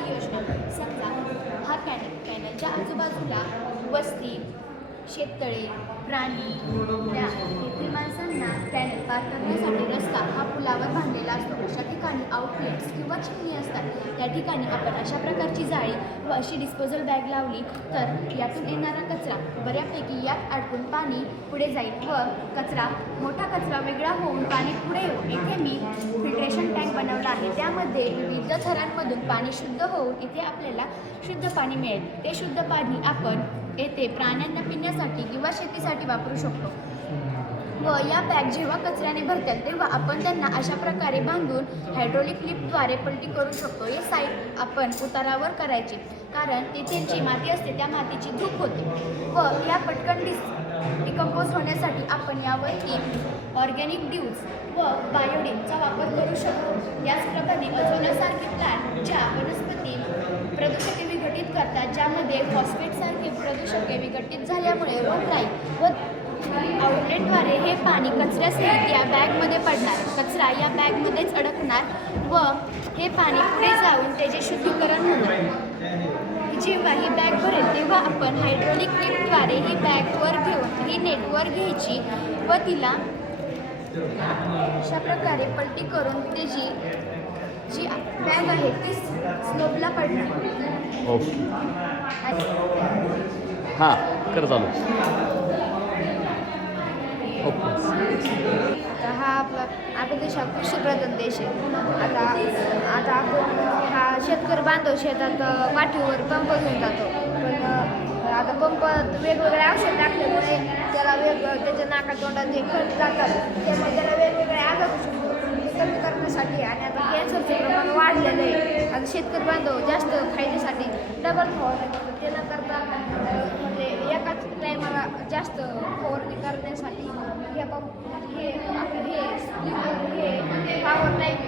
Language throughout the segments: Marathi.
काही योजना. समजा हा कॅनलच्या आजूबाजूला वस्ती, शेततळे, प्राणी, येथील माणसांना कॅनल पार करण्यासाठी रस्ता हा पुलावर बांधलेला असतो. अशा ठिकाणी आउटलेट्स किंवा चिमणी असतात. त्या ठिकाणी आपण अशा प्रकारची जाळी व अशी डिस्पोजल बॅग लावली तर यातून येणारा कचरा बऱ्यापैकी यात अडकून पाणी पुढे जाईल व मोठा कचरा वेगळा होऊन पाणी पुढे येईल. इथे मी फिल्ट्रेशन टँक बनवला आहे. त्यामध्ये विविध थरांमधून पाणी शुद्ध होऊन इथे आपल्याला शुद्ध पाणी मिळेल. ते शुद्ध पाणी आपण येथे प्राण्यांना पिण्यासाठी किंवा शेतीसाठी वापरू शकतो. व या बॅग जेव्हा कचऱ्याने भरतात तेव्हा आपण त्यांना अशा प्रकारे बांधून हायड्रोलिक लिफ्टद्वारे पलटी करू शकतो. हे साईड आपण उतारावर करायची, कारण तिथे जी माती असते त्या मातीची धूप होते व या पटकन डिकम्पोज होण्यासाठी आपण यावरती ऑर्गॅनिक ड्यूज व बायोडिनचा वापर करू शकतो. याचप्रमाणे अझोनासारखे प्लांट ज्या वनस्पती प्रदूषके विघटित करतात, ज्यामध्ये फॉस्फेटसारखे प्रदूषके विघटित झाल्यामुळे रोगराई व आउटलेटद्वारे हे पाणी कचऱ्यासहित या बॅगमध्ये पडणार. कचरा या बॅगमध्येच अडकणार व हे पाणी पुढे जाऊन त्याचे शुद्धीकरण होणार. जेव्हा ही बॅग भरेल तेव्हा आपण हायड्रोलिक लिफ्टद्वारे ही बॅग वर घेऊन ही नेट वर घ्यायची व तिला अशा प्रकारे पलटी करून त्याची जी बॅग आहे ती स्लोपला पडणार. ओके, हां कर चालू. आता हा आपला देश हा कृषीप्रधान देश आहे. आता आपण हा शेतकरी बांधव शेतात पाठीवर पंप घेऊन जातो, पण आता पंप वेगवेगळे औषध टाकल्यामुळे त्याला त्याच्या नाकातोंडात जे खत जातात त्यामुळे त्याला वेगवेगळे आजार कमी करण्यासाठी आणि आता कॅन्सरचे प्रमाण वाढलेलं आहे. आता शेतकरी बांधव जास्त फायद्यासाठी डबल फवारणी करतो. ते न करता म्हणजे एकाच टायमाला जास्त फवारणी करण्यासाठी हे पॉवर टाईप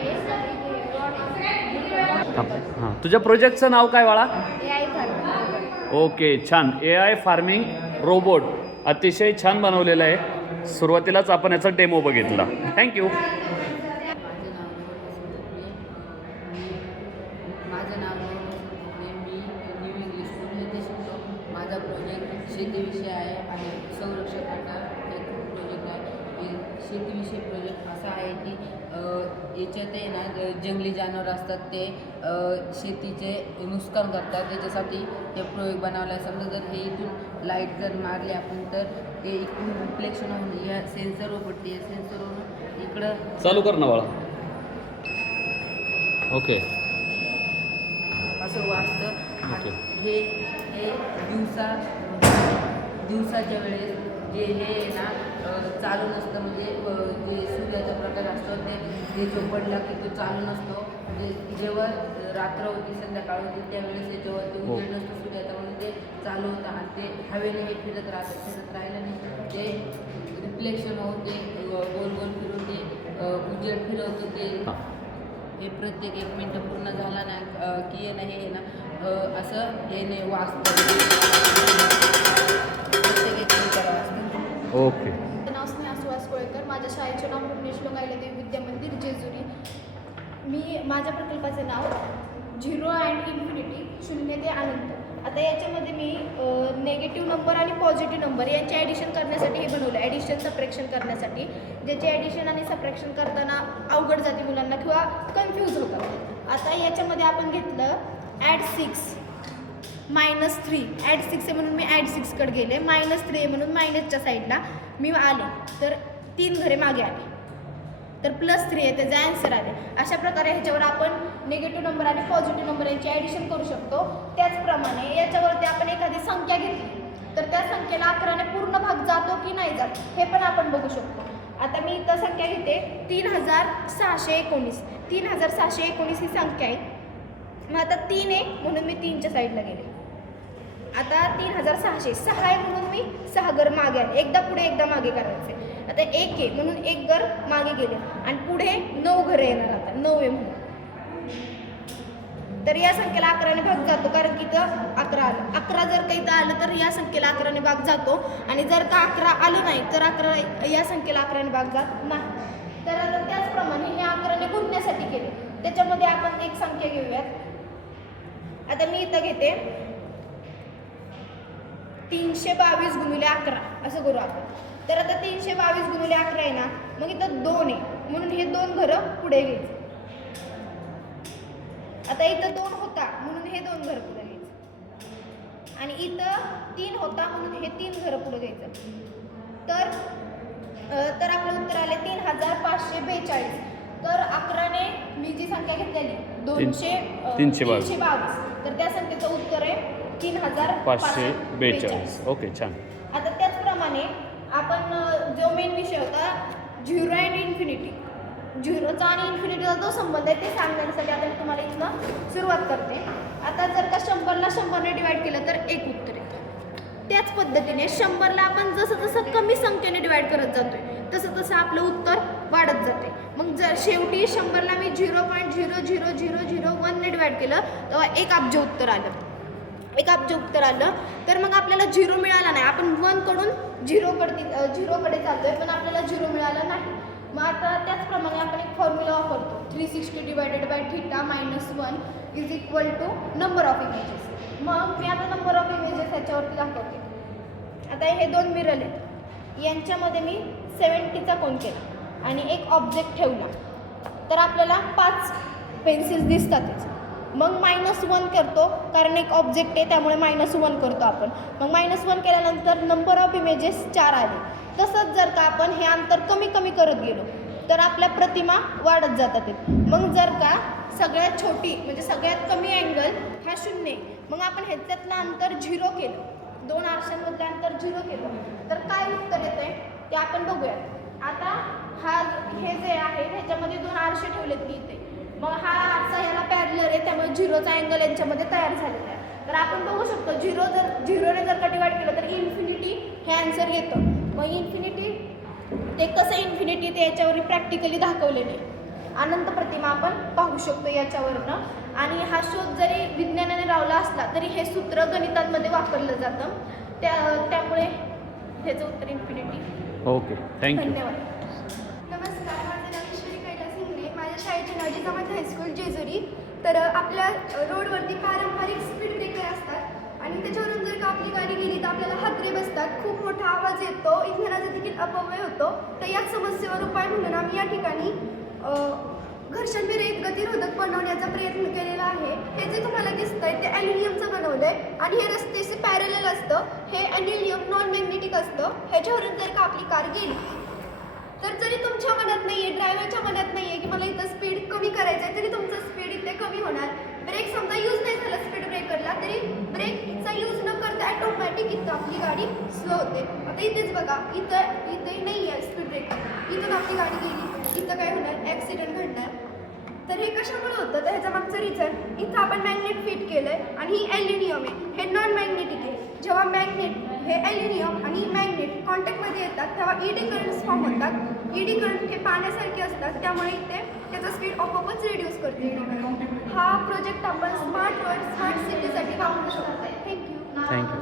हां, तुझ्या प्रोजेक्टचं नाव काय बाळा? AI farming. ओके, छान. AI फार्मिंग रोबोट अतिशय छान बनवलेलं आहे. सुरुवातीलाच आपण याचा डेमो बघितला. थँक्यू. माझं नाव मी न्यू इंग्लिश स्कूल येथे शिकतो. माझा प्रोजेक्ट शेतीविषयी आहे आणि संरक्षकाचा एक प्रोजेक्ट आहे. शेतीविषयी प्रोजेक्ट असा आहे की याच्यात आहे ना जंगली जनावर असतात ते शेतीचे नुकसान करतात. त्याच्यासाठी ते प्रयोग बनवला आहे. समजा जर हे इथून लाईट जर मारली आपण तर ते इकडून रिफ्लेक्शन होऊन या सेन्सरवर पडते. या सेन्सरवरून इकडं चालू कर ना बाळा. ओके, असं वाचतं. ओके. हे दिवसाच्या वेळेस जे हे ना चालू नसतं, म्हणजे जे सूर्याचा प्रकाश असतो ते जो पडला की तो चालू नसतो. म्हणजे जेव्हा रात्र होती संध्याकाळ होती त्यावेळेस याच्यावरती उजेड नसतो सूर्याचा, म्हणून ते चालू होतं आणि ते हवेने हे फिरत राहिल्याने ते रिफ्लेक्शन होऊन ते गोल गोल फिरून ते उजेड फिरवतं. ते हे प्रत्येक 1 मिनटं पूर्ण झाला ना की हे ना असं हे नाही वाचतं. प्रत्येक 1 मिनटाला वाचतं. ओके. माझं नाव स्नेहा सुहास कोळेकर. माझ्या शाळेचे नाव पुर्णेश लोकायलेदेव विद्या मंदिर जेजुरी. माझ्या प्रकल्पाचं नाव 0 अँड इन्फिनिटी, 0 ते अनंत. आता याच्यामध्ये मी नेगेटिव्ह नंबर आणि पॉझिटिव्ह नंबर यांचे ॲडिशन करण्यासाठी हे बनवलं. ॲडिशन सबट्रॅक्शन करण्यासाठी, ज्याचे ॲडिशन आणि सबट्रॅक्शन करताना अवघड जाते मुलांना किंवा कन्फ्यूज होतात. आता याच्यामध्ये आपण घेतलं ॲड 6 -3. ॲड 6 आहे म्हणून मी ॲड 6कडे गेले. -3 आहे म्हणून मायनसच्या साईडला मी आले तर 3 घरे मागे आले तर +3 आहे, त्याचा ॲन्सर आले. अशा प्रकारे ह्याच्यावर आपण निगेटिव्ह नंबर आणि पॉझिटिव्ह नंबर यांची ॲडिशन करू शकतो. त्याचप्रमाणे याच्यावरती आपण एखादी संख्या घेतली तर त्या संख्येला 11ने पूर्ण भाग जातो की नाही जात हे पण आपण बघू शकतो. आता मी इथं संख्या घेते 3619. 3619 ही संख्या आहे. मग आता 3 आहे म्हणून मी 3च्या साईडला गेले. आता 3600 6 आहे म्हणून मी 6 घर मागे आले. एकदा पुढे एकदा मागे करायचे. आता 1 आहे म्हणून 1 घर मागे गेले आणि पुढे 9 घरं येणार. आता 9 आहे म्हणून तर या संख्येला 11ने भाग जातो, कारण की इथं 11 आलं. 11 जर काही इथं आलं तर या संख्येला 11ने भाग जातो आणि जर का 11 आलं नाही तर 11 या संख्येला 11ने भाग जात नाही. तर आता त्याचप्रमाणे हे 11ने गुणण्यासाठी केले. त्याच्यामध्ये आपण एक संख्या घेऊयात आता मी इथं घेते 322 गुणिले 11 असं करू आपण. तर आता 322 गुणिले 11 आहे ना, मग इथं 2 आहे म्हणून हे 2 घरं पुढे घ्यायचं. आता इथं 2 होता म्हणून हे 2 घरं पुढे घ्यायचं आणि इथं 3 होता म्हणून हे 3 घरं पुढे घ्यायचं. तर आपलं उत्तर आले 3542. तर 11ने मी जी संख्या घेतलेली 322, तर त्या संख्येचं उत्तर आहे 3542. ओके, छान. आता त्याचप्रमाणे आपण जो मेन विषय होता 0 अँड इन्फिनिटी, 0चा आणि इन्फिनिटीचा जो संबंध आहे ते सांगण्यासाठी आता मी तुम्हाला इथनं सुरुवात करते. आता जर का 100ला 100ने डिवाइड केलं तर एक उत्तर येतं. त्याच पद्धतीने 100ला आपण जसं जसं कमी संख्येने डिवाइड करत जातोय तसं तसं आपलं उत्तर वाढत जाते. मग जर शेवटी 100ला मी 0.00001 ने डिवाइड केलं तेव्हा 1 अब्ज उत्तर आलं. 1 अब्ज उत्तर आलं तर मग आपल्याला 0 मिळाला नाही. आपण 1 कडून 0 कडे चालतोय पण आपल्याला 0 मिळाला नाही. मग आता त्याचप्रमाणे आपण एक फॉर्म्युला वापरतो 360 divided by θ minus 1 is equal to number of images. मग मी आता नंबर ऑफ इमेजेस ह्याच्यावरती दाखवते. आता हे 2 मिरर आहेत, यांच्यामध्ये मी 70चा कोन केला आणि एक ऑब्जेक्ट ठेवला तर आपल्याला 5 पेन्सिल्स दिसतातच. मग -1 करतो कारण एक ऑब्जेक्ट आहे त्यामुळे -1 करतो आपण. मग -1 केल्यानंतर नंबर ऑफ इमेजेस 4 आले. तसंच जर का आपण हे अंतर कमी कमी करत गेलो तर आपल्या प्रतिमा वाढत जातात. मग जर का सगळ्यात छोटी म्हणजे सगळ्यात कमी अँगल हा 0, मग आपण ह्याच्यातलं अंतर 0 केलं, 2 आरशांमधलं अंतर 0 केलं तर काय उत्तर येतं आहे ते आपण बघूया. आता हे जे आहे ह्याच्यामध्ये 2 आरसे ठेवलेत मी इथे. मग हा आरसा ह्याला पॅरलर आहे त्यामुळे 0चा अँगल यांच्यामध्ये तयार झालेला आहे. तर आपण बघू शकतो 0ने जर का डिवाइड केलं तर इन्फिनिटी हे आन्सर येतं. मग इन्फिनिटी ते कसं इन्फिनिटी ते याच्यावर प्रॅक्टिकली दाखवलेले अनंत प्रतिमा आपण पाहू शकतो याच्यावरनं. आणि हा शोध जरी विज्ञानाने लावला असला तरी हे सूत्र गणितांमध्ये वापरलं जातं. त्यामुळे ह्याचं उत्तर इन्फिनिटी. Okay, thank you. धन्यवाद. नमस्कार, माझं नाव ईश्वरी कैलास हिंगणे. माझ्या शाळेचे नाव जिजामाता हायस्कूल जेजुरी. तर आपल्या रोडवरती पारंपरिक स्पीड ब्रेकर असतात आणि त्याच्यावरून जर का आपली गाडी गेली तर आपल्याला हादरे बसतात, खूप मोठा आवाज येतो, इंधनाचा देखील अपव्यय होतो. तर याच समस्येवर उपाय म्हणून आम्ही या ठिकाणी घर्षणविरहित गतिरोधक बनवण्याचा प्रयत्न केलेला आहे. हे जे तुम्हाला दिसतंय ते ॲल्युमिनियमचं बनवलं आहे आणि हे रस्त्याचे पॅरलल असतं. हे ॲल्युमिनियम नॉन मॅग्नेटिक असतं. ह्याच्यावरून जर का आपली कार गेली तर जरी तुमच्या मनात नाही आहे, ड्रायव्हरच्या मनात नाही आहे की मला इथं स्पीड कमी करायचं आहे, तरी तुमचं स्पीड इथे कमी होणार. ब्रेक समजा यूज नाही झाला स्पीड ब्रेकरला तरी ब्रेकचा यूज न करता ॲटोमॅटिक इथं आपली गाडी स्लो होते. आता इथेच बघा, इथे नाही आहे स्पीड ब्रेकर, इथून आपली गाडी गेली, इथं काय होणार, ॲक्सिडेंट घडणार. तर हे कशामुळे होतं तर ह्याचा मागचं रिझन, इथं आपण मॅग्नेट फिट केलं आहे आणि ही ॲल्युमिनियम आहे, हे नॉन मॅग्नेटिक आहे. जेव्हा मॅग्नेट हे ॲल्युमिनियम आणि मॅग्नेट कॉन्टॅक्टमध्ये येतात तेव्हा ईडी करंट्स फॉर्म होतात. ईडी करंट हे पाण्यासारखे असतात त्यामुळे इथे त्याचा स्पीड आपोआपच रिड्यूस करते ईडी करंट. हा प्रोजेक्ट आपण स्मार्ट रोड स्मार्ट सिटीसाठी वापरू शकतो. थँक्यू.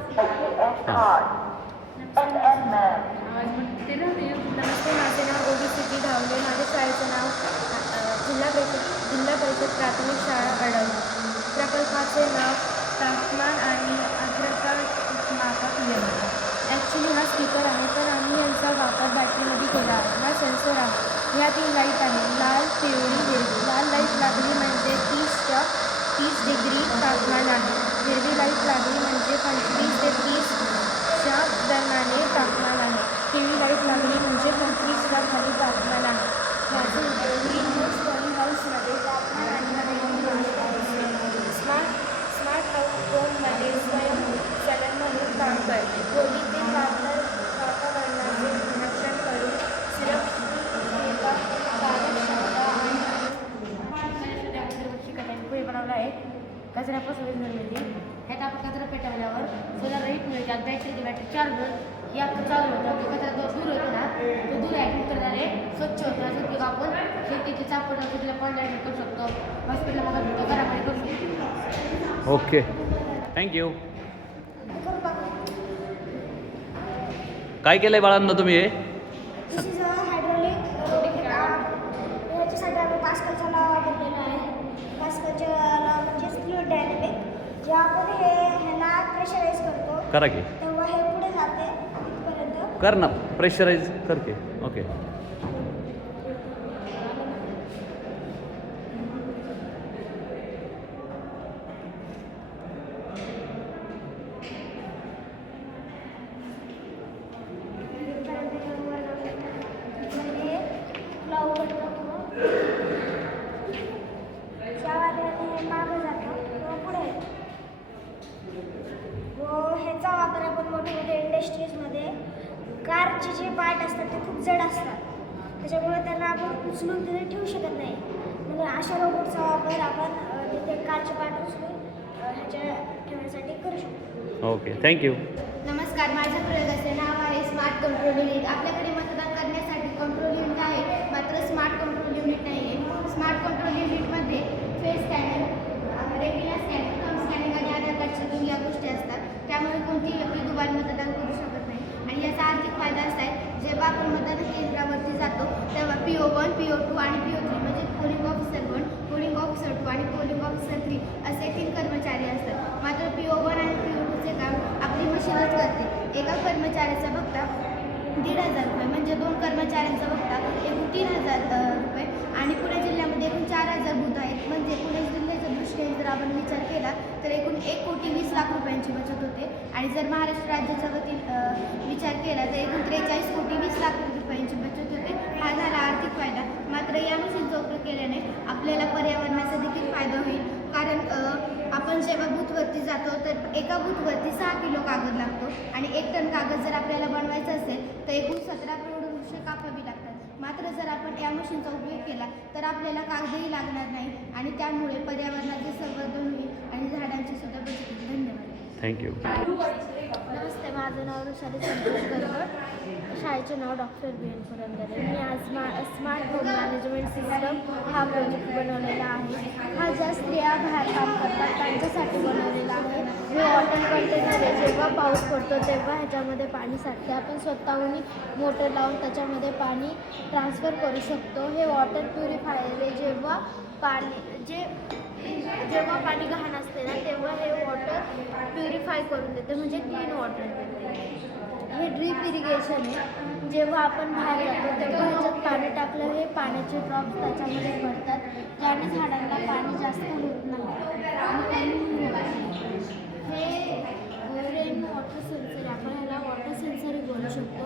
नमस्ते, माझे नाव OBCP धावले. माझ्या शाळेचं नाव जिल्हा परिषद प्राथमिक शाळा अडवली. प्रकल्पाचे नाव तापमान आणि आर्द्रता मापक यंत्र. ॲक्च्युली हा स्पीकर आहे तर आम्ही यांचा वापर बॅटरीमध्ये केला आहे. हा सेन्सर आहे. ह्यात ही लाईट आहे, लाल, पिवळी, हिरवी. लाल लाईट लागली म्हणजे 30 डिग्री तापमान आहे. हिरवी लाईट लागली म्हणजे 25 ते 30च्या दरम्याने तापमान आहे. पिवळी लाईट लागली म्हणजे 25च्या खाली तापमान आहे. ह्याचे ग्रीन हाऊस पॉलीहाऊसमध्ये तापमान आणि स्मार्ट हाऊस होममध्ये स्वयंचलन म्हणून काम करते. खोलीतील वातावरणाचे रक्षण करून सुरक्षितता, कार्यक्षमता आणि पुढे बनवला आहे. कचऱ्यापासून निर्मिती. ह्यात आपण कचरा पेटवल्यावर सोलर लाईट मिळतात. बॅटरी चार्ज होऊन हे आपलं चालू होतं. तो कचरा जो दूर होतो ना तो दूर ॲक्टिव्ह करणारे स्वच्छ होतं. असं की आपण शेतीची चापड तिला पॉइंट करू शकतो, हॉस्पिटलला मदत होतो, घरामध्ये करू शकतो. Okay, thank you. काय केलं आहे बाळांना तुम्ही हे? दिस इज अ हायड्रोलिक याच्यासाठी आम्ही पास्कलचा लॉ वापरलेला आहे. पास्कलचा लॉ म्हणजे फ्लुइड डायनॅमिक. आपण ह्याला प्रेशराईज करतो करा की तेव्हा हे पुढे जाते इथपर्यंत. कर ना प्रेशराईज कर की ओके. ह्याचा वापर आपण मोठ्या मोठ्या इंडस्ट्रीजमध्ये कारचे जे पार्ट असतात ते खूप जड असतात त्याच्यामुळे त्यांना आपण उचलून तिथे ठेवू शकत नाही म्हणजे अशा रोबोटचा वापर आपण तिथे कारचे पार्ट उचलून ह्याच्या ठेवण्यासाठी करू शकतो. Okay thank you. नमस्कार, माझ्या प्रयोगाचे नाव आहे स्मार्ट कंट्रोल युनिट. आपल्याकडे मतदान करण्यासाठी कंट्रोल युनिट आहे, मात्र स्मार्ट कंट्रोल युनिट नाही आहे. स्मार्ट कंट्रोल युनिटमध्ये face scanning, retina scanning, thumb scanning आणि आधार कार्डच्या 2 या गोष्टी असतात. त्यामुळे कोणतीही व्यक्ती दुबार मतदान करू शकत नाही. आणि याचा आर्थिक फायदा असा आहे, जेव्हा आपण मतदान केंद्रावरती जातो तेव्हा PO1, PO2 आणि PO3 म्हणजे पोलिंग ऑफिसर 1, पोलिंग ऑफिसर 2 आणि पोलिंग ऑफिसर 3 असे 3 कर्मचारी असतात. मात्र PO1 आणि PO2चे काम आपली मशीनच करते. एका कर्मचाऱ्याचा बघता 1,500 रुपये म्हणजे 2 कर्मचाऱ्यांचा बघता एकूण 3,000 रुपये आणि पुणे जिल्ह्यामध्ये एकूण 4,000 बूथ आहेत. म्हणजे पुणे जिल्ह्याच्या दृष्टीने जर आपण विचार केला तर एकूण 1,20,00,000 रुपयांची बचत होते. आणि जर महाराष्ट्र राज्याच्या वतीने विचार केला तर एकूण 43,20,00,000 रुपयांची बचत होते. हा झाला आर्थिक फायदा. मात्र या मशीनचा उपयोग केल्याने आपल्याला पर्यावरणाचा देखील फायदा होईल. कारण आपण जेव्हा बूथवरती जातो तर एका बूथवरती 6 किलो कागद लागतो आणि 1 टन कागद जर आपल्याला बनवायचा असेल तर एकूण 17 करोड वृक्ष कापावी लागतात. मात्र जर आपण या मशीनचा उपयोग केला तर आपल्याला कागदही लागणार नाही आणि त्यामुळे पर्यावरणाचे संवर्धन होईल आणि झाडांची सुद्धा बचत होईल. धन्यवाद. थँक्यू. नमस्ते, माझं नाव ऋषाली संतोष गरगड, शाळेचे नाव डॉक्टर बी एन पुरंदरे. मी आज स्मार्ट होम मॅनेजमेंट सिस्टम हा प्रोजेक्ट बनवलेला आहे. हा ज्या स्त्रिया बाहेर काम करतात त्यांच्यासाठी बनवलेला आहे. हे वॉटर कंटेनर आहे. जेव्हा पाऊस पडतो तेव्हा ह्याच्यामध्ये पाणी साठते. आपण स्वतःहून मोटर लावून त्याच्यामध्ये पाणी ट्रान्सफर करू शकतो. हे वॉटर प्युरिफायर आहे. जेव्हा पाणी घाण असते ना तेव्हा हे वॉटर प्युरिफाय करून देते म्हणजे क्लीन वॉटर देते. हे ड्रीप इरिगेशन आहे. जेव्हा आपण बाहेर जातो तेव्हा ह्याच्यात पाणी टाकलं हे पाण्याचे ड्रॉप्स त्याच्यामध्ये पडतात ज्याने झाडांना पाणी जास्त होत नाही आणि कमी होत नाही. हे रेन वॉटर सेन्सर आपण ह्याला वॉटर सेन्सरही बोलू शकतो.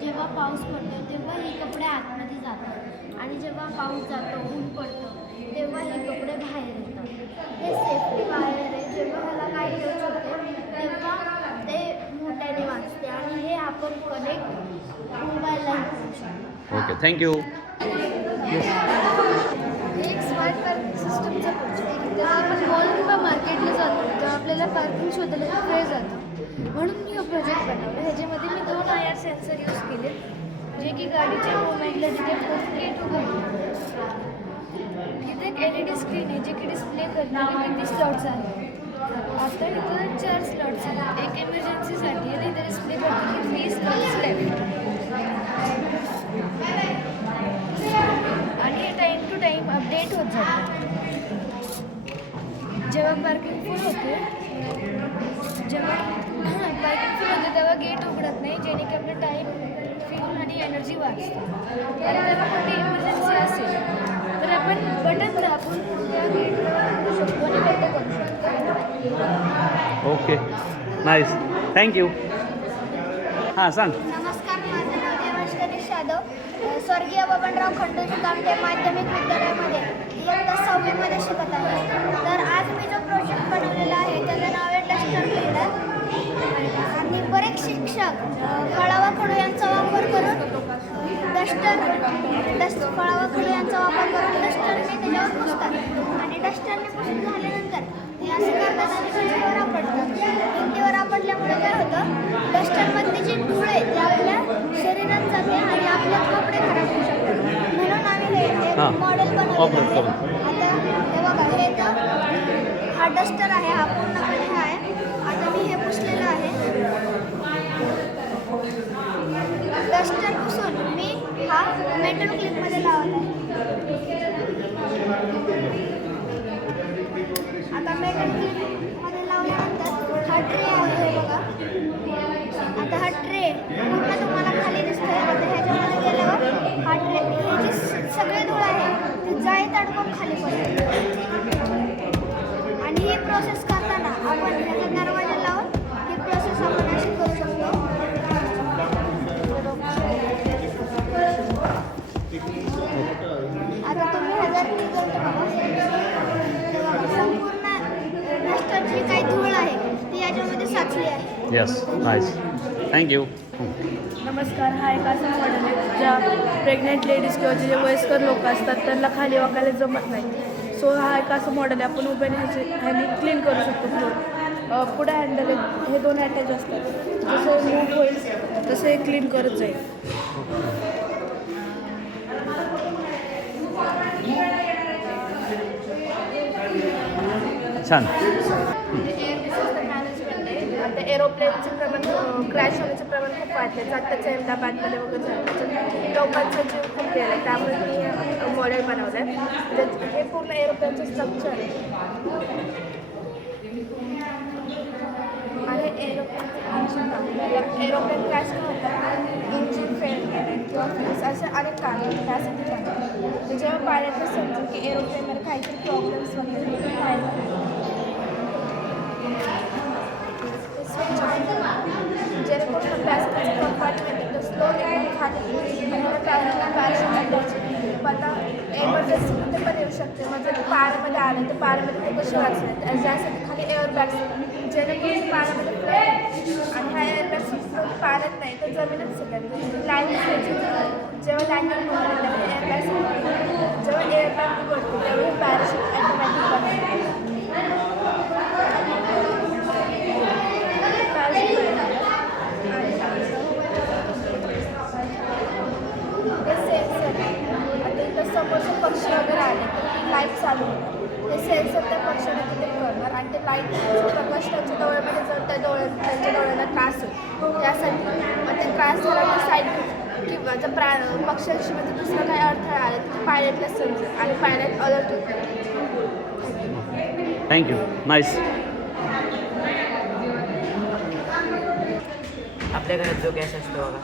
जेव्हा पाऊस पडतो तेव्हा हे कपडे आतमध्ये जातात आणि जेव्हा पाऊस जातो ऊन पडतं तेव्हा हे कपडे बाहेर येतात. हे सेफ्टी वायर आहे. जेव्हा ह्याला काय यूज होते तेव्हा ते मोठ्याने वाजते आणि हे आपण कनेक्ट मोबाईलला करू शकतो. Okay thank you. एक स्मार्ट पार्किंग सिस्टमचा प्रोजेक्ट. जेव्हा आपण मॉल किंवा मार्केटला जातो तेव्हा आपल्याला पार्किंग शोधायला वेळ जातो म्हणून मी हा प्रोजेक्ट बनवला. ह्याच्यामध्ये मी 2 IR सेन्सर यूज केले जे की गाडीच्या मुवमेंटला डिटेक्ट करून गेट उघडले. इथे एक LED स्क्रीन आहे जे की डिस्प्ले करते की किती स्लॉट्स आहेत. आता इथं 4 स्लॉट्स आहेत. एक इमर्जन्सीसाठी आणि इथे डिस्प्ले करते की 3 स्लॉट्स लेफ्ट आणि टाईम टू टाईम अपडेट होत जाते. जेव्हा पार्किंग फुल होते तेव्हा गेट उघडत नाही जेणे की आपलं टाईम फ्यूल आणि एनर्जी वाचते. आणि तेव्हा कोणती इमर्जन्सी असेल तर आपण बटन दाबून त्या गेटला उघडू शकतो आणि बंद करू शकतो. Okay nice thank you. हां सांग. नमस्कार, माझं नाव देवांश गणेश यादव. स्वर्गीय बबनराव खंडोजी कामटे माध्यमिक विद्यालयामध्ये इयत्ता 6वी मध्ये शिकत आहे. तर आज मी जो प्रोजेक्ट बनवलेला आहे त्याचं नाव आहे डस्टर क्लीनर. आणि बरेच शिक्षक फळावा खडू यांचा वापर करून फळावा खडू यांचा वापर करून डस्टरने त्याच्यावर पुसतात आणि डस्टरने पुसून झाल्यानंतर ते असे करतात आणि भिंतीवर आपटतात. भिंतीवर आपटल्यामुळे काय होतं, डस्टरमधली जी धूळ आहे ती आपल्या शरीरात जाते आणि आपले कपडे खराब होऊ शकतात. म्हणून आम्ही हे एक मॉडेल बनवलेलं आहे. आता हे बघा, हे तर हा डस्टर आहे, हा पूर्णपणे हा आहे. आता मी हे पुसलेलं आहे. डस्टर पुसून मी हा मेटल क्लिपमध्ये लावत आहे. आता मेटल क्लिपमध्ये लावल्यानंतर हा ट्रे आहे बघा. आता हा ट्रे पूर्ण तुम्हाला खाली दिसतोय. आता ह्याच्यामध्ये गेल्यावर हा ट्रे हे जे सगळे धूळ आहे ते जाळीत अडकून खाली पडते. आणि ही प्रोसेस करताना आपण ह्याचा दरवाजा लावून ही प्रोसेस आपण अशी करू शकतो. आता तुम्ही ह्याचा रिझल्ट बघा. संपूर्ण डस्टर जी काही धूळ आहे ती याच्यामध्ये साचली आहे. Yes, nice, thank you. नमस्कार. हा एक असा मॉडेल आहे ज्या प्रेग्नेंट लेडीज किंवा जे वयस्कर लोक असतात त्यांना खाली वाकायला जमत नाही. सो हा एक असं मॉडेल आहे. आपण उभ्याने ह्याने क्लीन करू शकतो फ्लोर. पुढे हँडल हे दोन अटॅच असतात. जसं मूव होईल तसं हे क्लीन करत जाईल. छान. एअर डिझास्टर मॅनेजमेंट आहे. आता एरोप्लेनचे प्रमाण क्रॅश होण्याचे प्रमाण खूप वाढले. आत्ताच्या अहमदाबादमध्ये वगैरे झालं. लोकांचा जीव खूप गेला आहे. त्यामुळे मी मॉडेल बनवलं आहे. हे पूर्ण एरोप्लेनचं स्ट्रक्चर आहे. आणि एरोप्लेन क्रॅश न होता इंजिन फेल केलं किंवा फ्यूज असे अनेक कारण त्यासाठी झाले. जेव्हा पायलटला समजेल की एरोप्लेनमध्ये काहीतरी प्रॉब्लेम्स वगैरे जेणेकरून पॅसेंजरचं कंपार्टमेंट स्लो एकदम खाली आता एमर्जन्सीमध्ये पण येऊ शकते. म्हणजे पाण्यामध्ये आलं तर पाण्यामध्ये ते कसे वाचले ज्यासाठी खाली एअर बॅग्स जेणेकरून पाण्यामध्ये आणि ह्या एअर बॅग्स पाण्यात नाही तर जमीनच सिलेंडर लँडिंग जेव्हा लँडिंग होणार त्यामुळे एअर बॅग्स जेव्हा एअर बॅग उघडते तेव्हा पॅराशूट ॲटोमॅटिक बनते. समोरचे पक्षी वगैरे आले तर लाईट चालू होणार. ते सेन्सर त्या पक्ष्यांना तिथे करणार आणि ते लाईट प्रकाश त्यांच्या डोळ्यामध्ये जर त्यांच्या डोळ्याला त्रास होईल त्यासाठी मग ते त्रास झाला तर साईड किंवा जर पक्ष्यांशी म्हणजे दुसरं काही अडथळा आला तर पायलटला समजेल आणि पायलट अलर्ट होईल. Thank you, nice. आपल्या घरात जो गॅस असतो बघा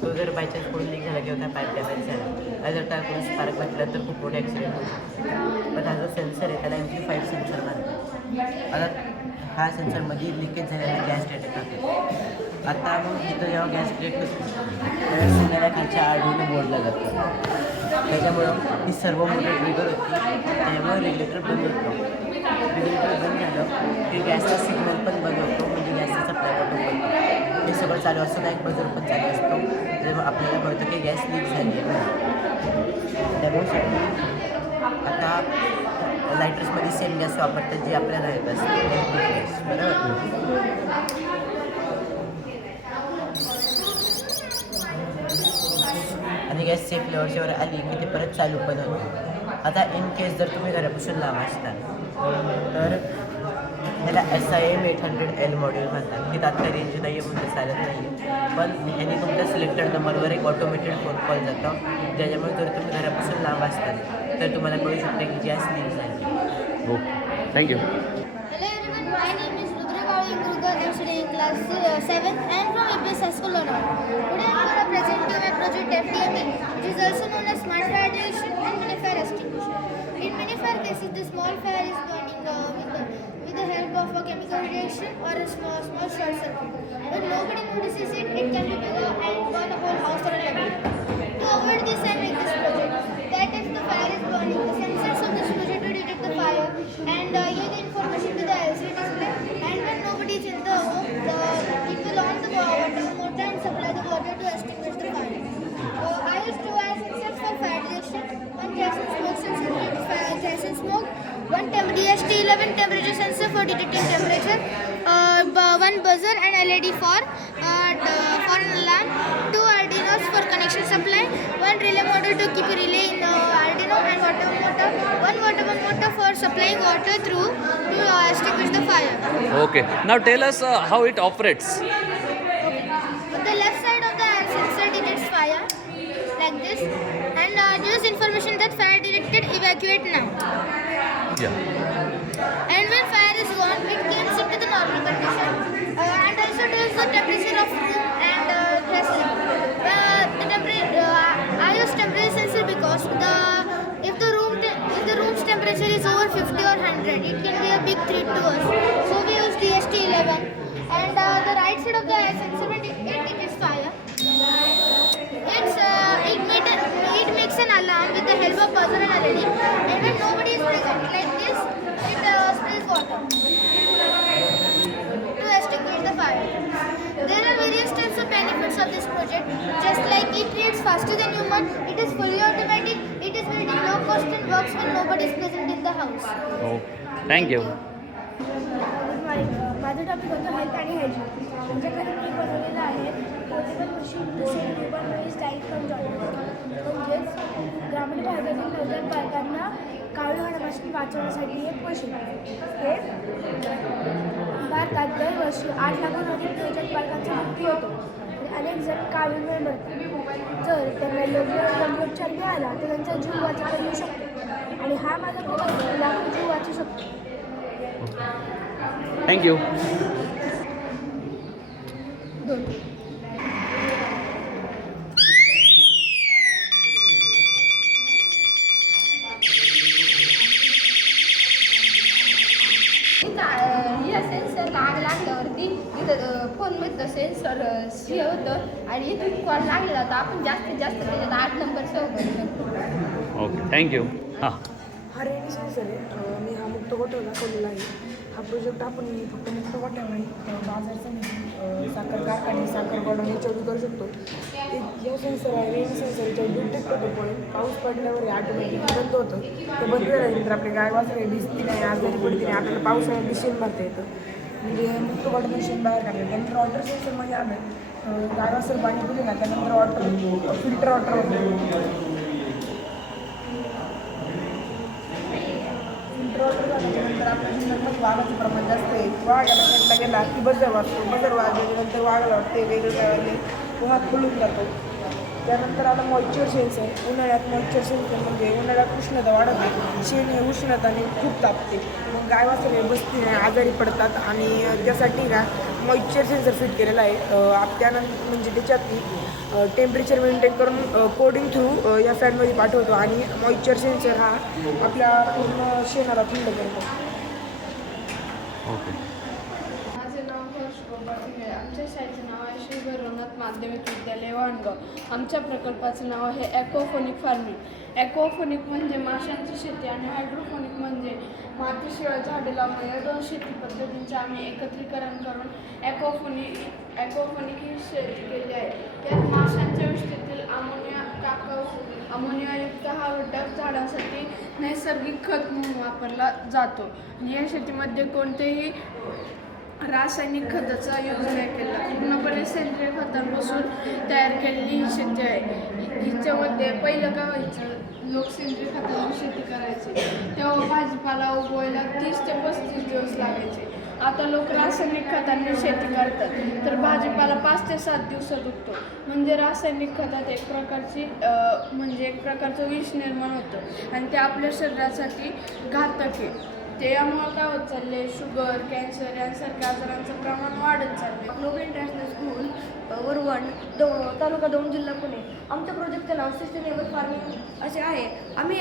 तो जर बायचान्स कोणी लीक झाला किंवा त्या पाईप डॅमेज झाला आणि जर त्या कोणी स्पार्क बसला तर खूप मोठा ॲक्सिडेंट होऊ शकतो. पण हा जो सेन्सर आहे त्याला MP5 सेन्सर मानतो. आता हा सेन्सरमध्ये लिकेज झालेला गॅस डिटेक्ट होते. आता मग इथं जेव्हा गॅस डिटेक्ट होतो त्यावेळेस संध्याकाळच्या आडून बोर्डला जातं. त्याच्यामुळं ही सर्व मोठं ट्रिगर होती. त्यामुळे रेग्युलेटर बंद होतो. रेग्युलेटर बंद झालं की गॅसचा सिग्नल पण बंद होतो म्हणजे गॅसचा सप्लाय बटन बंद होतो. हे सगळं चालू असतं. एक बजर पण चालू असतो जेव्हा आपल्याला कळतं की गॅस लीक झाली आहे. त्यामुळे आता लायटर्समध्ये सेम गॅस वापरतात जे आपल्याला राहत असते बरोबर. आणि गॅस सेफ लेवलच्यावर आली की ते परत चालू पण होतं. आता इन केस जर तुम्ही घरापासून लांब असता तर ह्याला SIM 800L मॉड्यूल म्हणतात. की आता रेंज नाही आहे म्हणजे चालत नाही. पण ह्याने तुमच्या सिलेक्टेड नंबरवर एक ऑटोमेटेड फोन कॉल जातो ज्याच्यामुळे जर तुम्ही घरापासून लांब असताल तर तुम्हाला कळू शकता की गॅस लीक झाली. Okay, thank you. Hello everyone, my name is Rudra Kavi Ingrugar. I'm studying in class 7th and from EPS High School, Lonavala. Today I'm going to present you my project FDME, which is also known as Smart Fire Detection and Mini Fire Extinguisher. In many fire cases, the small fire is burning with the help of a chemical reaction or a small short circuit. When nobody notices it, it can be bigger and burn a whole house or a level. To avoid this, I make this project. That if the fire is burning, the sensors of this project will detect the fire and give the information to the LCD display. And when nobody is in the home, it will on the water motor and supply the water to extinguish the fire. I used to add sensors for fire detection, one gas and smoke sensor for gas and smoke, one DHT11 temperature sensor for detecting temperature, one buzzer and LED for an alarm, two Arduinos for connection supply, one relay motor to keep a relay in Arduino, and one water motor for supplying water through to extinguish the fire. Okay, now tell us how it operates. The left side of the sensor detects fire like this and gives information that fire detected, evacuate now. Yeah. And when fire is gone, it comes into the temperature of room and dressing. I use temperature sensor because if the room's temperature is over 50 or 100, it can be a big threat to us. So we use DST-11. And the right side of the sensor when it detects fire, it makes an alarm with the help of buzzer and LED. And when nobody is present, like this, it sprays water to extinguish the fire. There are various types of benefits of this project. Just like it reads faster than human, it is fully automatic, it is built in low cost and works when nobody is present in the house. Okay thank you. माझं टॉपिक होतं हेल्थ आणि हायजीन. आमच्याकडे मी बनवलेलं आहे portable machine human style from joint. म्हणजेच ग्रामीण भागातील नवजात बालकांना काळी होण्यापासून वाचवण्यासाठी एक मशीन. हे भारतात दरवर्षी 8 लाखांहून अधिक नवजात बालकांचा मृत्यू होतो आणि अनेक जण काळीमुळे मरतात. जर त्यांना योग्य उपचार मिळाला तर त्यांचा जीव वाचवता येऊ शकतो आणि हा माझा प्रकल्प लाखो जीव वाचू शकतो. थँक्यू. या सेन्सरला आग लागल्यावरती इथं फोनमधलं सेन्सर हे होतं आणि इथून कॉल लागलेला होता. आपण जास्तीत जास्त त्याच्यात 8 नंबर सेव्ह करू शकतो. Okay thank you. हां हा रेनी सेन्सर आहे. मी हा मुक्त गोठा दाखवलेला आहे. हा प्रोजेक्ट आपण फक्त मुक्त गोठा नाही बाजार समिती, साखर कारखाने, साखर गोडाऊन याच्यावर करू शकतो. या सेन्सर आहे रेनी सेन्सर याच्यावर डिटेक्ट होतो पॉईंट. पाऊस पडल्यावर हे ऑटोमॅटिक बंद होतं. ते बंद झाल्यानंतर आपली गाय वासरे भिजती नाही, आजारी पडती नाही, आपल्याला पावसाळ्यात दिशेन मारता येतं. म्हणजे मुक्त गोठा मशीन बाहेर काढलं. त्यानंतर वॉटर सेन्सरमध्ये आलं गाय वासर पाणी पिले ना त्यानंतर वॉटर फिल्टर वॉटर होतं. झाल्यानंतर आपल्या जीवनात वाघाचं प्रमाण जास्त आहे. वाघ याला भेटला गेला की बजर वाजतो. बजर वाजल्यानंतर वाघाला वाटते वेगळं काय वाजले हात खुलून जातो. त्यानंतर आता मॉइश्चर सेन्सर. उन्हाळ्यात मॉइश्चर सेन्सर म्हणजे उन्हाळ्यात उष्णता वाढत आहे. शेण हे उष्णताने खूप तापते. मग गाय वासरे बसती नाही, आजारी पडतात आणि त्यासाठी ना मॉइश्चर सेन्सर फिट केलेला आहे. त्यानंतर म्हणजे त्याच्यात टेम्परेचर मेंटेन करून कोडिंग थ्रू या फॅनमध्ये पाठवतो आणि मॉइश्चर सेन्सर हा आपल्या पूर्ण शेणाला थंड करतो. ओके. माझे नाव हर्ष गोपाळ. आमच्या शाळेचं नाव आहे श्री भैरवनाथ माध्यमिक विद्यालय वाणगाव. आमच्या प्रकल्पाचं नाव आहे ॲक्वाफोनिक फार्मिंग. ॲक्वाफोनिक म्हणजे माशांची शेती आणि हायड्रोफोनिक म्हणजे मातीशिवाय झाडे लावणे. या 2 शेती पद्धतींचे आम्ही एकत्रीकरण करून ॲक्वाफोनिक ही शेती केली आहे. यात माशांच्या विष्ठेतील अमोनियायुक्त हा घटक झाडांसाठी नैसर्गिक खत म्हणून वापरला जातो. या शेतीमध्ये कोणतेही रासायनिक खताचा यूज नाही केला. पूर्णपणे सेंद्रिय खतांपासून तयार केलेली ही शेती आहे. हिच्यामध्ये पहिलं काय व्हायचं, लोक सेंद्रिय खताची शेती करायचे तेव्हा भाजीपाला उगवायला 30 ते 35 दिवस लागायचे. आता लोक रासायनिक खतांनी शेती करतात तर भाजीपाला 5 ते 7 दिवसात उगतो. म्हणजे रासायनिक खतात एक प्रकारचं विष निर्माण होतं आणि ते आपल्या शरीरासाठी घातक आहे. त्यामुळं काय होत चालले, शुगर, कॅन्सर यांसारख्या आजारांचं प्रमाण वाढत चालले. ग्लोबल इंटरनॅशनल स्कूल वरवण तालुका दौंड जिल्हा पुणे. आमच्या प्रोजेक्टचं नाव सस्टेनेबल फार्मिंग असे आहे. आम्ही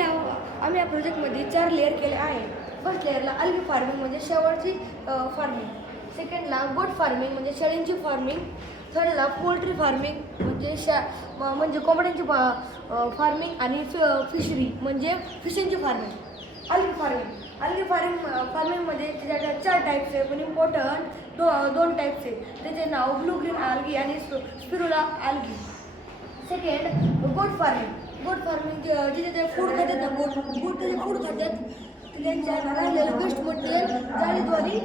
या प्रोजेक्टमध्ये 4 लेअर केले आहे. फर्स्ट लेअरला अल्गी फार्मिंग म्हणजे शेवाळची फार्मिंग. सेकंडला गोट फार्मिंग म्हणजे शेळींची फार्मिंग. थर्डला पोल्ट्री फार्मिंग म्हणजे कोंबड्यांची फार्मिंग आणि फिशरी म्हणजे फिशिंगची फार्मिंग. अल्गी फार्मिंगमध्ये त्याच्या 4 टाईप्स आहे पण इम्पॉर्टंट 2 टाईप्स आहे. त्याचे नाव ब्लू ग्रीन आल्गी आणि स्पिरुला आल्गी. सेकंड गोट फार्मिंग जिथे ते फूड खातात ना गोट त्याचे फूड खातात त्यांच्या राहिलेलं वेस्ट मटेरियल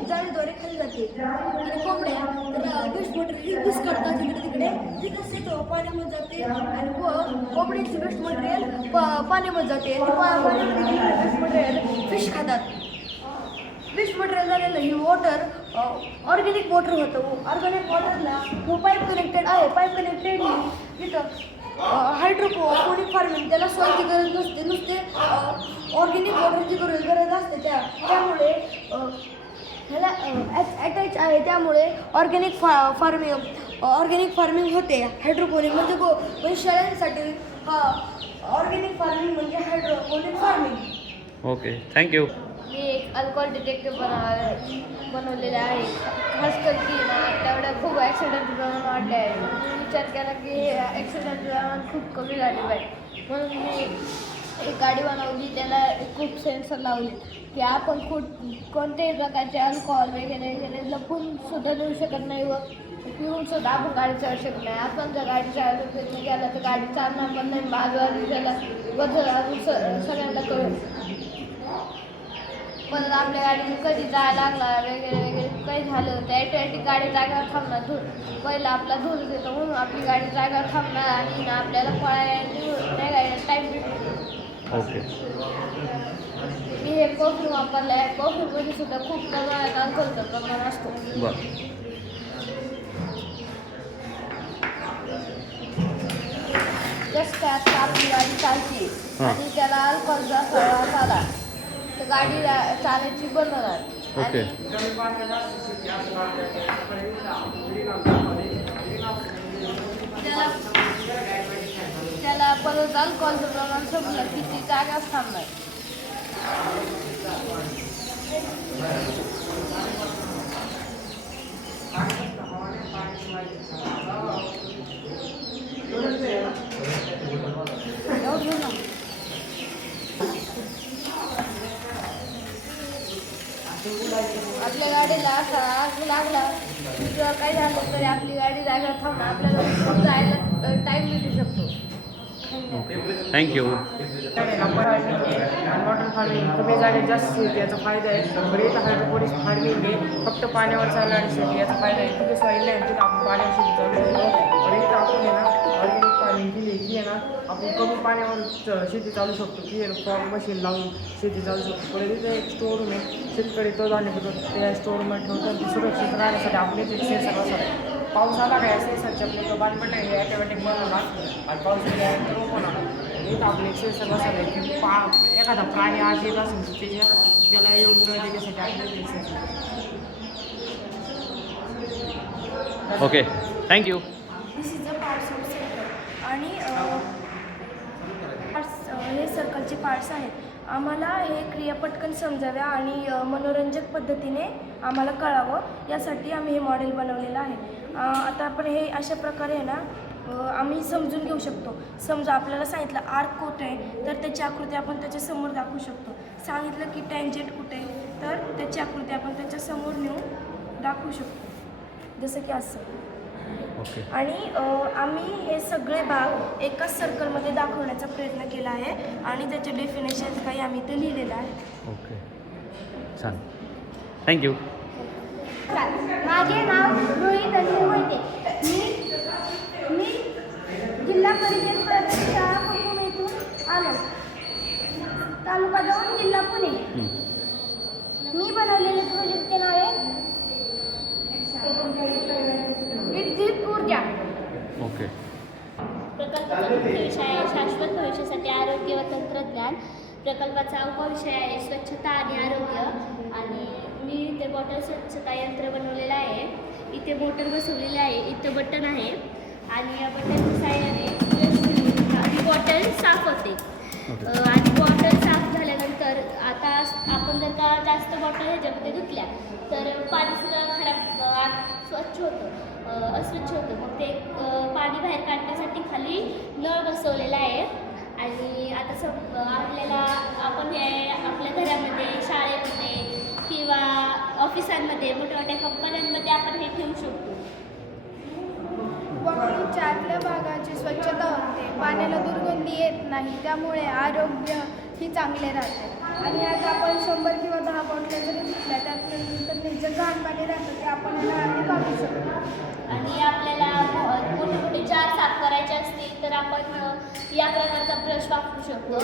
जाळीद्वारे खाली जाते. आणि कोंबड्या तर वेस्ट मटेरियल यूज करतात तिकडे तिथंच ते पाण्यामध्ये जाते आणि कोंबड्याची वेस्ट मटेरियल पाण्यामध्ये जाते आणि पाण्यामध्ये वेस्ट मटेरियल फिश खातात. वेस्ट मटेरियल झालेलं ही वॉटर ऑर्गॅनिक वॉटर होतं. ऑर्गॅनिक वॉटरला पाईप कनेक्टेड आहे. पाईप कनेक्टेडली तिथं हायड्रोपोनिक फार्मिंग त्याला सॉईलची गरज नसते, नुसते ऑर्गॅनिक वॉटरची गरज असते. त्यामुळे ह्याला अटॅच आहे. त्यामुळे ऑर्गॅनिक फार्मिंग ऑर्गॅनिक फार्मिंग होते. हायड्रोपोनिक म्हणजे म्हणजे शेळ्यांसाठी ऑर्गॅनिक फार्मिंग म्हणजे हायड्रोपोनिक फार्मिंग. Okay, thank you. मी एक अल्कोहोल डिटेक्टिव्ह बनवलेलं आहे. खास की ना तेवढ्या खूप ॲक्सिडेंट प्रमाण वाढले आहे. मी विचार केला की हे ॲक्सिडेंट प्रमाण खूप कमी झाले पाहिजे, म्हणून मी एक गाडी बनवली. त्याला खूप सेन्सर लावले की आपण कोणत्याही प्रकारचे अल्कोहोल वगैरे लपून सुद्धा देऊ शकत नाही व पिऊन सुद्धा आपण गाडी चालू शकत नाही. आपण जर गाडी चालू गेला तर गाडी चालणार पण नाही. बाजूला बदल अजून सगळ्यांना कळेल. पण आपल्या गाडीने कधी जायला लागला वगैरे काही झालं तर ॲटोमॅटिक गाडी जागेवर थांबणार. पहिला आपला धूर देतो म्हणून आपली गाडी जागेवर थांबणार आणि आपल्याला पळायला टाईम भेटतो. ओके. मी हे परफ्यूम वापरलं आहे. परफ्यूममध्ये सुद्धा खूप प्रमाणात अल्कोहोलचं प्रमाण असतो. बरं. जस्ट आता आपली गाडी चालते आणि त्याला अल्कोहोलचा वास आला तर गाडी चालायची बंद होणार. ओके. त्याला परत अल्कोहोलचं प्रमाण संपलं की ती जागाच थांबणार. आपल्या गाडीला असा आग लागला किंवा काही झालं तरी आपली गाडी जागेवर थांबणार. आपल्याला जायला टाईम भेटू शकतो. थँक्यू. वॉटर फार्मिंग कमी जागेत जास्त शेती याचा फायदा आहे. बरं इथं हायड्रोपोनिक्स फार्मिंग आहे फक्त पाण्यावर चालणारी शेती याचा फायदा आहे. तिथे सॉईल नाही तिथं आपण पाण्यावर शेती चालू शकतो. बरं इथं आपण आहे ना ऑर्गॅनिक फार्मिंग केली की आहे ना आपण कमी पाण्यावर शेती चालू शकतो की आहे ना फॉग मशीन लावून शेती चालू शकतो. बरं तिथे एक स्टोर रूम आहे. शेतकरी तो धान्य पिकवतो त्या स्टोर रूममध्ये ठेवतात. ती सुरक्षित राहण्यासाठी आपले ते सेन्सर असतात. पाऊस आला काय सेन्सरचे आपले तो बांधपट आहे हे ॲटोमॅटिक बंद होणार आणि पाऊस गेल्यानंतर ओपन होणार. इथं आपले सेन्सर बसवलं आहे की एखादा प्राणी आत येत असेल त्याला येऊन न देण्यासाठी आपले sensor. Okay, thank you. This is a parts of circle आणि हे सर्कलचे पार्ट्स आहेत. आम्हाला हे क्रिया पटकन समजाव्या आणि मनोरंजक पद्धतीने आम्हाला कळावं यासाठी आम्ही हे मॉडेल बनवलेलं आहे. आता आपण हे अशा प्रकारे आहे ना आम्ही समजून घेऊ शकतो. समजा आपल्याला सांगितलं आर्क कुठे आहे तर त्याची आकृती आपण त्याच्यासमोर दाखवू शकतो. सांगितलं की टँजेंट कुठे आहे तर त्याची आकृती आपण त्याच्यासमोर नेऊन दाखवू शकतो, जसं की असं. ओके. आणि आम्ही हे सगळे भाग एकाच सर्कलमध्ये दाखवण्याचा प्रयत्न केला आहे आणि त्याचे डेफिनेशन्स काही आम्ही ते लिहिलेलं आहे. ओके, छान. थँक्यू. माझे नाव रोहित अनिल मोहिते. मी जिल्हा परिषद प्राथमिक शाळा कुंकुम येथून आलो. तालुका दौंड, जिल्हा पुणे. मी बनवलेले प्रोजेक्टचे नाव आहे विद्युत ऊर्जा. ओके. प्रकल्पाचा मुख्य विषय आहे शाश्वत भविष्यासाठी आरोग्य व तंत्रज्ञान. प्रकल्पाचा उपविषय आहे स्वच्छता आणि आरोग्य. आणि मी इथे बॉटल स्वच्छता यंत्र बनवलेलं आहे. इथे मोटर बसवलेली आहे. इथं बटन आहे आणि या बटनच्या साहाय्याने ही बॉटल साफ होते. आणि बॉटल साफ झाल्यानंतर आता आपण जर का जास्त बॉटल ह्याच्यामध्ये धुतल्या तर पाणीसुद्धा खराब स्वच्छ होतं, अस्वच्छ होतं. मग ते पाणी बाहेर काढण्यासाठी खाली नळ बसवलेला आहे. आणि आता आपल्याला आपण हे आपल्या घरामध्ये, शाळेमध्ये किंवा ऑफिसांमध्ये, मोठ्या मोठ्या कंपन्यांमध्ये आपण हे ठेवू शकतो. बॉटलच्या आतल्या भागाची स्वच्छता होते, पाण्याला दुर्गंधी येत नाही, त्यामुळे आरोग्य ही चांगले राहते. आणि आता आपण 100 किंवा 10 बॉटल्या जरी घेतल्या त्यानंतर जे घाण पाणी राहतं ते आपण नळाने काढू शकतो. आणि आपल्याला मोठे मोठे जार साफ करायचे असतील तर आपण या प्रकारचा ब्रश वापरू शकतो.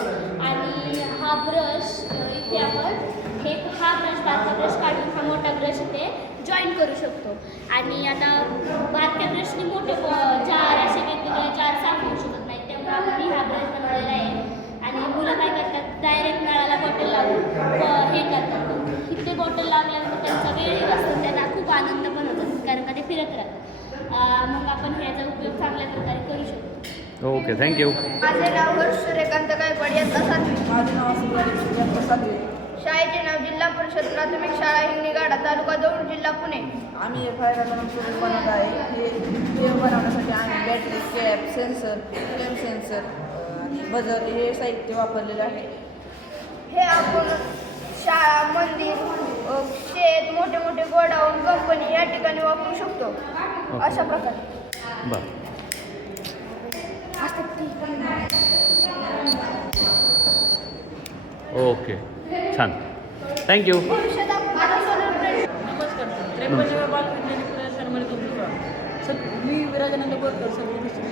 आणि हा ब्रश इथे आपण हा ब्रश काढून हा मोठा ब्रश इथे जॉईन करू शकतो. आणि आता बारक्या ब्रशने मोठे जार असे वेगवेगळे जार साफ होऊ शकत नाही, त्यामुळे आपण हा ब्रश बनवलेला आहे. आणि मुलं काय करतात, डायरेक्ट नळाला बॉटल लावून हे करतात. इथे बॉटल लावल्यानंतर त्यांचा वेळही वाचतो, त्यांना खूप आनंद पण होतो कारण का ते फिरत राहतात. मग आपण ह्याचा उपयोग चांगल्या प्रकारे करू शकतो. Okay, thank you. माझे नाव हर्ष सूर्यकांत गायकवाड इयत्ता 7वी. माझे नाव असं 7वी. शाळेचे नाव जिल्हा परिषद प्राथमिक शाळा हिंगणीगाडा तालुका दौंड जिल्हा पुणे. आम्ही हे फायर अलार्म सोबत बनवत आहे. हे बनवण्यासाठी आम्ही battery, cap, sensor, flame sensor आणि बजर हे साहित्य वापरलेलं आहे. हे आपण शाळा, मंदिर, शेत, मोठे मोठे गोडाऊन, कंपनी या ठिकाणी वापरू शकतो. अशा प्रकारे. बरं. ओके, छान. थँक्यू. भविष्यात आपण सोलर प्लेट नमस्कार सर. 53व्या बालवैज्ञानिक प्रदर्शनामध्ये तुमचं स्वागत. सर, मी विराजानंद बोरकर सर,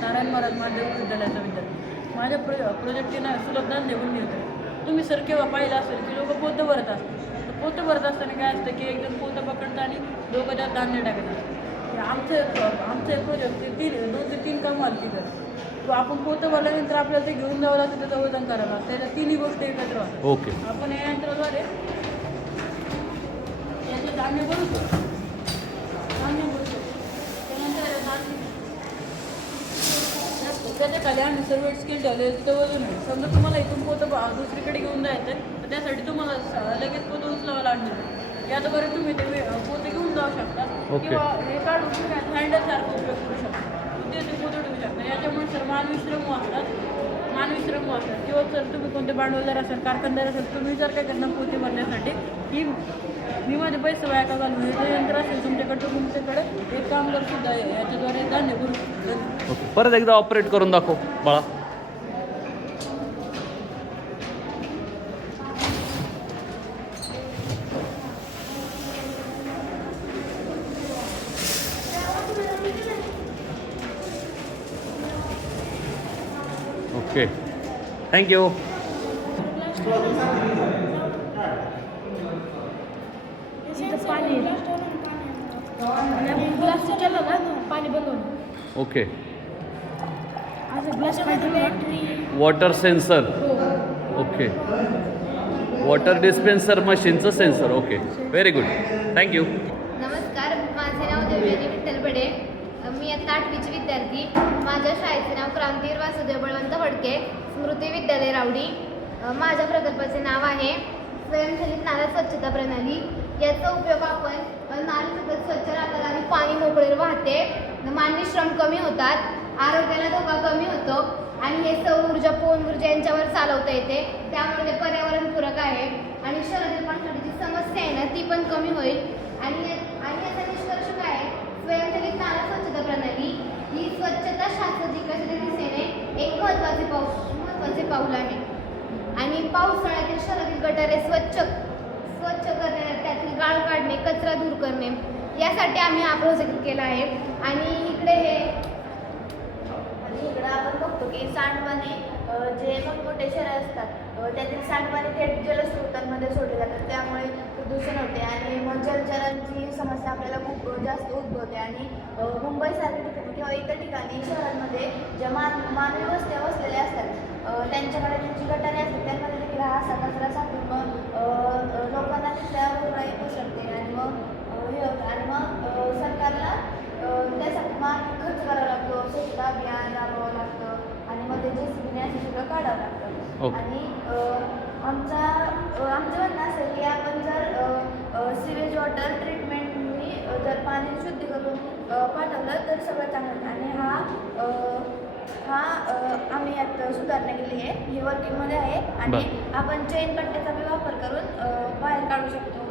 नारायण महाराज माध्यमिक विद्यालयाचा विद्यार्थी. माझ्या प्रोजेक्टचे नाव सुलभ धान्य बनली होतं. तुम्ही सर केव्हा पाहिलं असेल की लोक पोतं भरत असतात. तर पोतं भरत असताना काय असतं की एकदम पोतं पकडतं आणि लोक त्यात धान्य टाकत असतात. आमचं एक प्रोजेक्ट 2 ते 3 कामं आली तिथं. तो आपण पोतं भरल्यानंतर आपल्याला ते घेऊन जावं लागतं, त्याचं वजन करावं लागतं. त्याच्या तिन्ही गोष्टी एकत्र होतात. ओके. आपण या यंत्राद्वारे याचे धान्य भरतो. त्याच्या खाली आम्ही सर्व स्केल ठेवले, तिथं वजन आहे. समजा तुम्हाला इथून पोतं दुसरीकडे घेऊन जायचं तर त्यासाठी तुम्हाला लगेच पोतं उचलावं लागणार. याद्वारे तुम्ही ते पोतं घेऊन जाऊ शकता किंवा हे काढून तुम्ही हँडलसारखा उपयोग करू शकता. ते पोतं ठेवू शकता. याच्यामुळे सर मानवी श्रम वाचतात किंवा सर तुम्ही कोणते भांडवलदार असेल, कारखानदार असेल, तुम्ही जर काय करणार पोते भरण्यासाठी की मी माझे पैसे वाया का घालून हे यंत्र असेल तुमच्याकडे एक कामगार सुद्धा आहे, याच्याद्वारे धान्य करू शकतो. ओके, परत एकदा ऑपरेट करून दाखव बाळा. Okay, thank you. पाणी बनवून okay. Water sensor. Okay. Water dispenser मशीनचं sensor. Okay, very good, thank you. नमस्कार, माझे नाव देवयानी विठ्ठल बडे. मी आता 8वीची विद्यार्थी. माझ्या शाळेचे नाव क्रांतीवीर वासुदेव बळवंत फडके स्मृती विद्यालय रावडी. माझ्या प्रकल्पाचे नाव आहे स्वयंचलित नाला स्वच्छता प्रणाली. याचा उपयोग आपण नाले सतत स्वच्छ राहतात आणि पाणी मोकळे वाहते. मानवी श्रम कमी होतात, आरोग्याला धोका कमी होतो आणि हे सौर ऊर्जा, पवन ऊर्जा यांच्यावर चालवता येते. त्यामुळे ते पर्यावरणपूरक आहे आणि शहरातील पाण्याची जी समस्या आहे ना ती पण कमी होईल. आणि याचा निष्कर्ष काय आहे, स्वयंचलित नाला स्वच्छता प्रणाली ही स्वच्छता शाश्वत विकासाच्या दिशेने एक महत्त्वाचे पाऊल आहे. आणि पावसाळ्यातील शहरातील गटारे स्वच्छ करणे, त्यातील गाळ काढणे, कचरा दूर करणे यासाठी आम्ही हा प्रोजेक्ट केला आहे. आणि इकडं आपण बघतो की सांडपाणी जे मोठमोठे शहर असतात त्यातील सांडपाणी थेट जलस्रोतांमध्ये सोडले जातात. त्यामुळे प्रदूषण होते आणि मग जलचरांची समस्या आपल्याला खूप जास्त उद्भवते. आणि मुंबईसारख्या ठिकाणी किंवा इतर ठिकाणी शहरांमध्ये ज्या मानवी वस्त्या वसलेल्या असतात त्यांच्याकडे त्यांची गटारे असतात, त्यांमध्ये देखील हा असा कचरा साठून मग लोकांना तिथल्या रोगराई पसरते आणि मग हे होतं. आणि मग सरकारला त्यासाठी मग खर्च करावा लागतो, स्वच्छता अभियान राबवावं लागतं आणि मग ते JCBने असं सगळं काढावं लागतं. आणि आमचं म्हणणं असेल की आपण जर सिवेज वॉटर ट्रीटमेंटनी जर पाणी शुद्ध करून पाठवलं तर सगळं चांगलं. आणि आम्ही यात सुधारणा केली आहे, ही वर्किंगमध्ये आहे. आणि आपण चेन कट्ट्याचा बी वापर करून बाहेर काढू शकतो.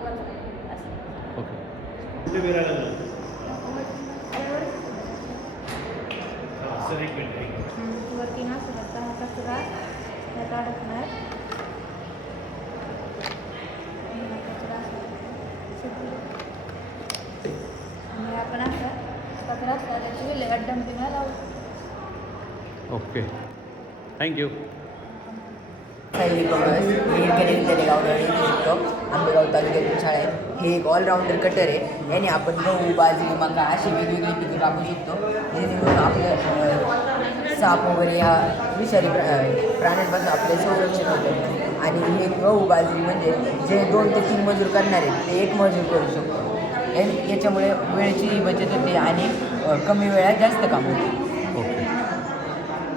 वर्किंग असेल तर हा कचरा त्यात अडकणार. कचरा आणि आपण असं कचरा असला त्याची विल्हेवाट डम्पिंगला लावू. Okay, thank you. सायली कॉमर्स मी विद्यालय गावडे शिकतो. आंबेगाव तालुक्यातील शाळा आहे. हे एक ऑलराऊंडर कटर आहे. याने आपण गहू, बाजरी, मका अशी वेगवेगळी पिके कापू शकतो, जेणेकरून आपलं साप वगैरे ह्या विषारी प्राण्यांपासून आपले संरक्षण होतं. आणि हे गहू, बाजरी म्हणजे जे 2 ते 3 मजूर करणार आहेत ते 1 मजूर करू शकतो. याच्यामुळे वेळेची बचत होते आणि कमी वेळात जास्त काम होतं. ओके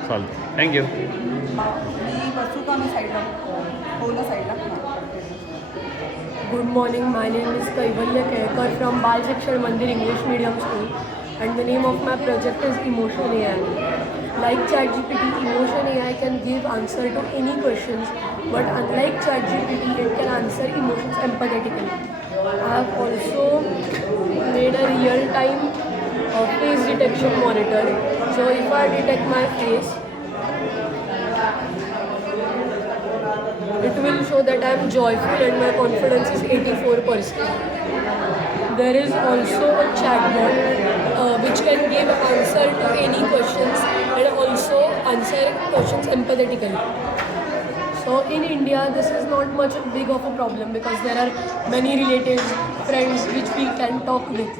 चालतं थँक्यू. मी बसुकाना साईडला पवना साईडला. Good morning, my name is Kaivalya Kekar from Bal Shikshan Mandir English Medium School, and the name of my project is Emotion AI. Like ChatGPT, Emotion AI can give answer to any questions, but unlike ChatGPT, it can answer emotions empathetically. I have also made a real-time face detection monitor. So if I detect my face, it will show that I am joyful and my confidence is 84%. There is also a chatbot which can give answer to any questions and also answer questions empathetically. So in India, this is not much big of a problem because there are many relatives, friends which we can talk with.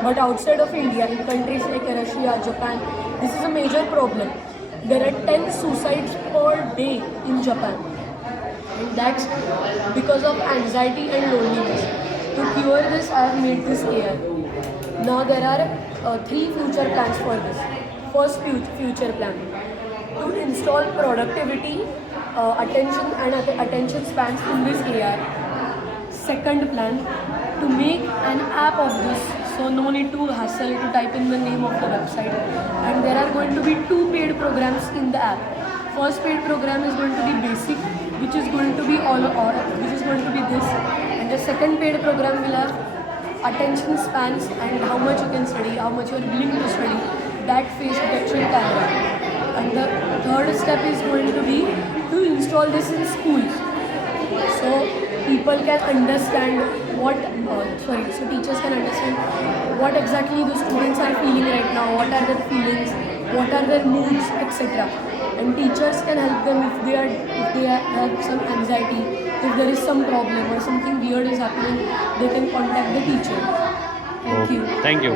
But outside of India, in countries like Russia, Japan, this is a major problem. There are 10 suicides per day in Japan. And that's because of anxiety and loneliness. To cure this, I have made this AI. Now there are 3 future plans for this. First future plan, to install productivity, attention and attention spans in this AI. Second plan, to make an app of this, so no need to hassle to type in the name of the website. And there are going to be 2 paid programs in the app. First paid program is going to be basic, which is going to be which is going to be this, and the second paid program will have attention spans and how much you can study, how much you are willing to study, that face detection camera. And the third step is going to be to install this in schools, so people can understand so teachers can understand what exactly the students are feeling right now, what are their feelings, what are their moods, etc. And teachers can help them if they have some anxiety, if there is some problem or something weird is happening, they can contact the teacher. Thank you. Thank you.